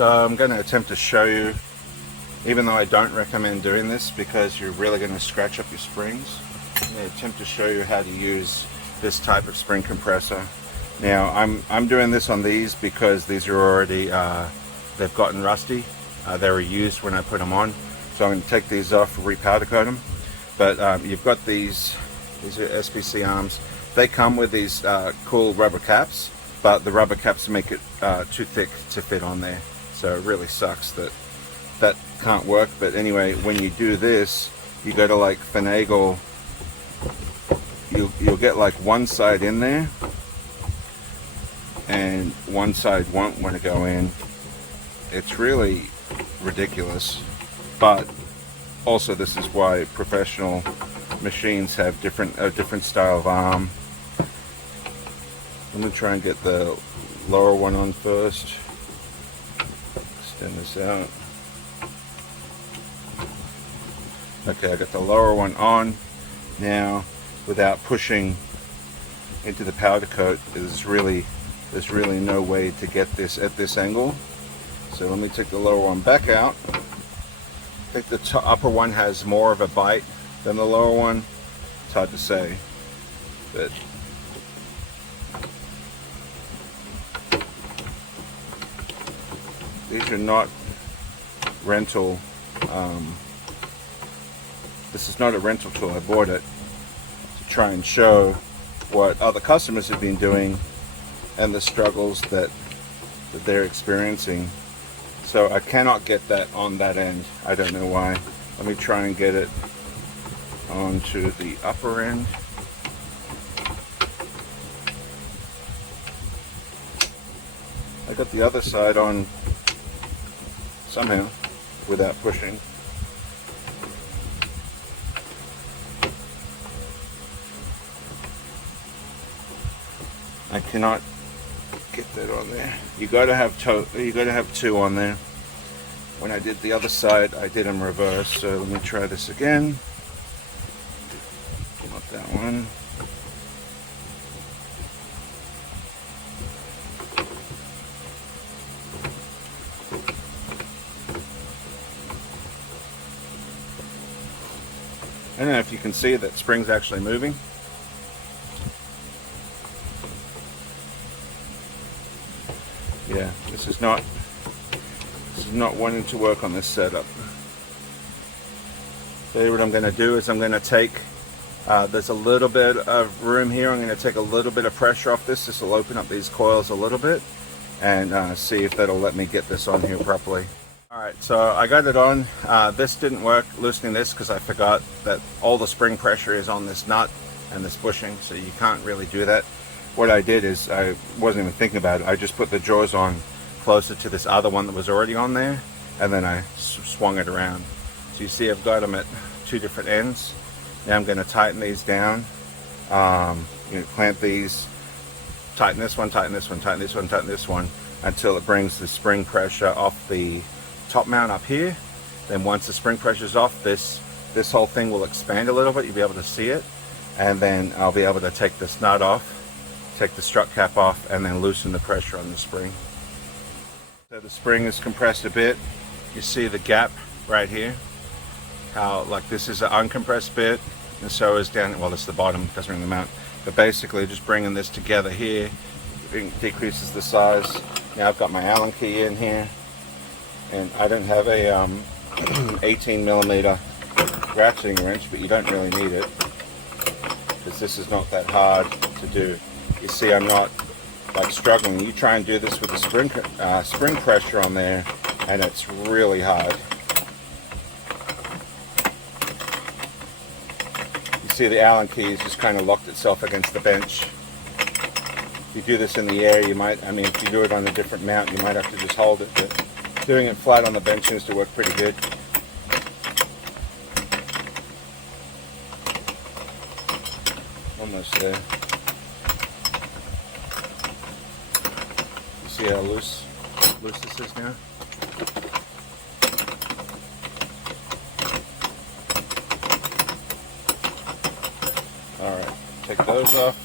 So I'm going to attempt to show you, even though I don't recommend doing this because you're really going to scratch up your springs, I'm going to attempt to show you how to use this type of spring compressor. Now I'm doing this on these because these are already, they've gotten rusty. They were used when I put them on. So I'm going to take these off, re-powder coat them. But you've got these are SPC arms. They come with these cool rubber caps, but the rubber caps make it too thick to fit on there. So it really sucks that that can't work. But anyway, when you do this, you go to like finagle, you'll get like one side in there and one side won't want to go in. It's really ridiculous, but also this is why professional machines have a different style of arm. Let me try and get the lower one on first. Extend this out. Okay, I got the lower one on. Now, without pushing into the powder coat, there's really no way to get this at this angle. So let me take the lower one back out. I think the upper one has more of a bite than the lower one. It's hard to say, but these are not rental. This is not a rental tool. I bought it to try and show what other customers have been doing and the struggles that they're experiencing. So I cannot get that on that end. I don't know why. Let me try and get it onto the upper end. I got the other side on somehow without pushing. I cannot get that on there. You got to have two on there. When I did the other side, I did them reverse. So let me try this again. Not that one. I don't know if you can see that spring's actually moving. Yeah, this is not wanting to work on this setup. So what I'm going to do is I'm going to take, there's a little bit of room here. I'm going to take a little bit of pressure off this. This will open up these coils a little bit and see if that'll let me get this on here properly. Alright, so I got it on. This didn't work, loosening this, because I forgot that all the spring pressure is on this nut and this bushing, so you can't really do that. What I did is, I wasn't even thinking about it, I just put the jaws on closer to this other one that was already on there, and then I swung it around. So you see I've got them at two different ends. Now I'm going to tighten these down, clamp these, tighten this one, tighten this one, tighten this one, tighten this one, until it brings the spring pressure off the top mount up here. Then once the spring pressure is off, this whole thing will expand a little bit. You'll be able to see it, and then I'll be able to take this nut off, take the strut cap off, and then loosen the pressure on the spring. So the spring is compressed a bit. You see the gap right here, how like this is an uncompressed bit, and so is down, well, this is the bottom, doesn't ring the mount, but basically just bringing this together here decreases the size. Now I've got my Allen key in here, and I don't have a 18mm ratcheting wrench, but you don't really need it because this is not that hard to do. You see I'm not like struggling. You try and do this with the spring pressure on there, and it's really hard. You see the Allen key has just kind of locked itself against the bench. If you do this in the air, you might, I mean, if you do it on a different mount, you might have to just hold it, but doing it flat on the bench seems to work pretty good. Almost there. You see how loose this is now? Alright, take those off.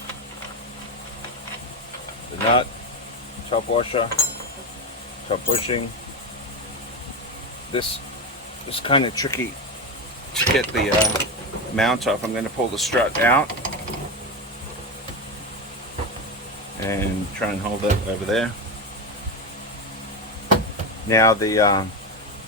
The nut, top washer, top bushing, this is kind of tricky to get the mount off. I'm going to pull the strut out and try and hold it over there. Now the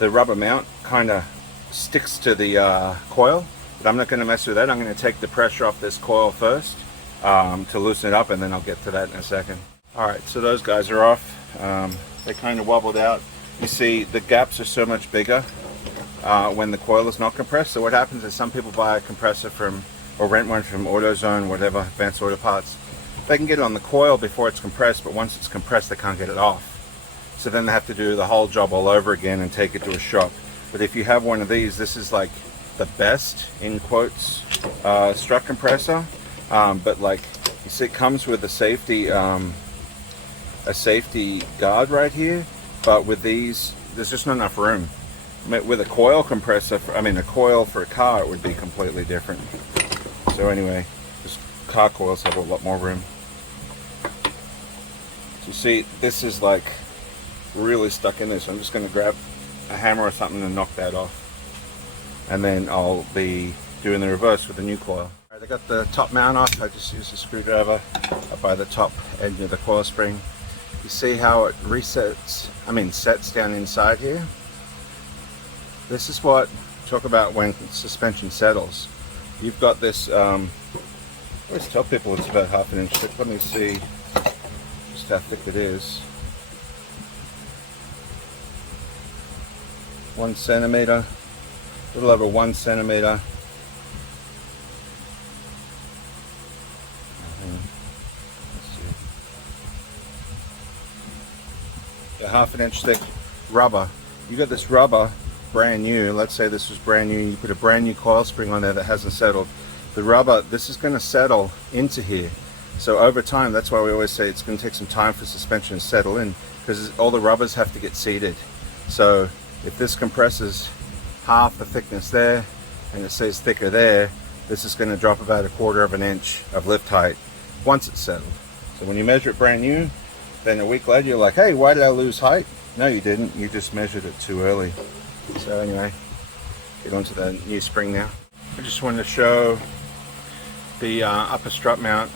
rubber mount kind of sticks to the coil, but I'm not going to mess with that. I'm going to take the pressure off this coil first to loosen it up, and then I'll get to that in a second. Alright, so those guys are off. They kind of wobbled out. You see the gaps are so much bigger when the coil is not compressed. So what happens is some people buy a compressor from, or rent one from AutoZone, whatever, Advanced Auto Parts. They can get it on the coil before it's compressed, but once it's compressed they can't get it off. So then they have to do the whole job all over again and take it to a shop. But if you have one of these, this is like the best, in quotes, strut compressor. But like you see, it comes with a safety guard right here. But with these, there's just not enough room. With a coil compressor, a coil for a car, it would be completely different. So anyway, just car coils have a lot more room. So you see, this is like really stuck in there. So I'm just going to grab a hammer or something and knock that off. And then I'll be doing the reverse with the new coil. Alright, I got the top mount off. I just used a screwdriver up by the top edge of the coil spring. You see how it sets down inside here? This is what talk about when suspension settles. You've got this, I always tell people it's about 1/2 inch thick. Let me see just how thick it is. 1 centimeter, a little over 1 centimeter. A 1/2 inch thick rubber. You got this rubber brand new. Let's say this was brand new. You put a brand new coil spring on there that hasn't settled. The rubber, this is going to settle into here. So over time, that's why we always say it's going to take some time for suspension to settle in, because all the rubbers have to get seated. So if this compresses half the thickness there and it stays thicker there, this is going to drop about 1/4 inch of lift height once it's settled. So when you measure it brand new, then a week later you're like, hey, why did I lose height? No, you didn't. You just measured it too early. So anyway, get onto the new spring now. I just wanted to show the upper strut mount.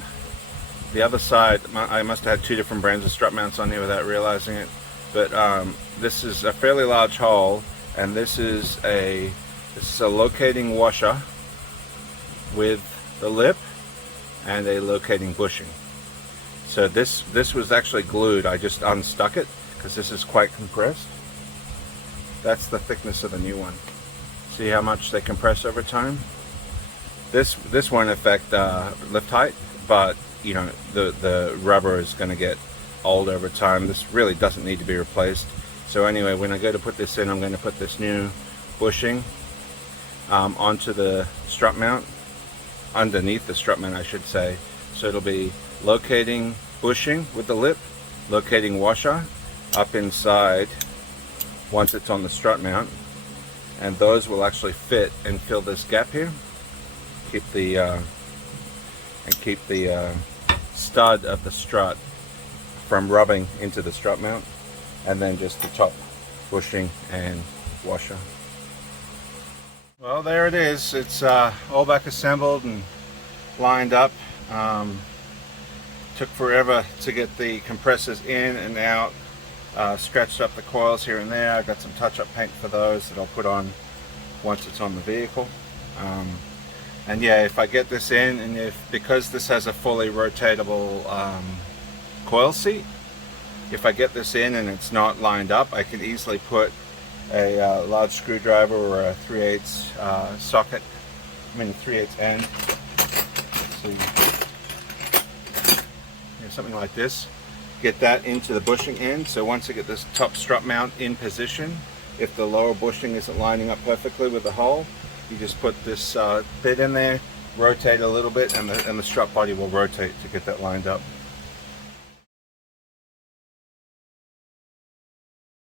The other side, I must have had 2 different brands of strut mounts on here without realizing it. But this is a fairly large hole, and this is a locating washer with the lip and a locating bushing. So this was actually glued. I just unstuck it because this is quite compressed. That's the thickness of the new one. See how much they compress over time? This won't affect lift height, but you know, the rubber is going to get old over time. This really doesn't need to be replaced. So anyway, when I go to put this in, I'm going to put this new bushing onto the strut mount, underneath the strut mount I should say. So it'll be locating bushing with the lip, locating washer up inside once it's on the strut mount, and those will actually fit and fill this gap here. Keep the stud of the strut from rubbing into the strut mount, and then just the top bushing and washer. Well, there it is. It's all back assembled and lined up. Took forever to get the compressors in and out. Scratched up the coils here and there. I got some touch-up paint for those that I'll put on once it's on the vehicle. And yeah, if I get this in, and because this has a fully rotatable coil seat, if I get this in and it's not lined up, I can easily put a large screwdriver or a 3/8 socket, 3/8 end. So something like this. Get that into the bushing end. So once I get this top strut mount in position, if the lower bushing isn't lining up perfectly with the hole, you just put this bit in there, rotate a little bit, and the strut body will rotate to get that lined up.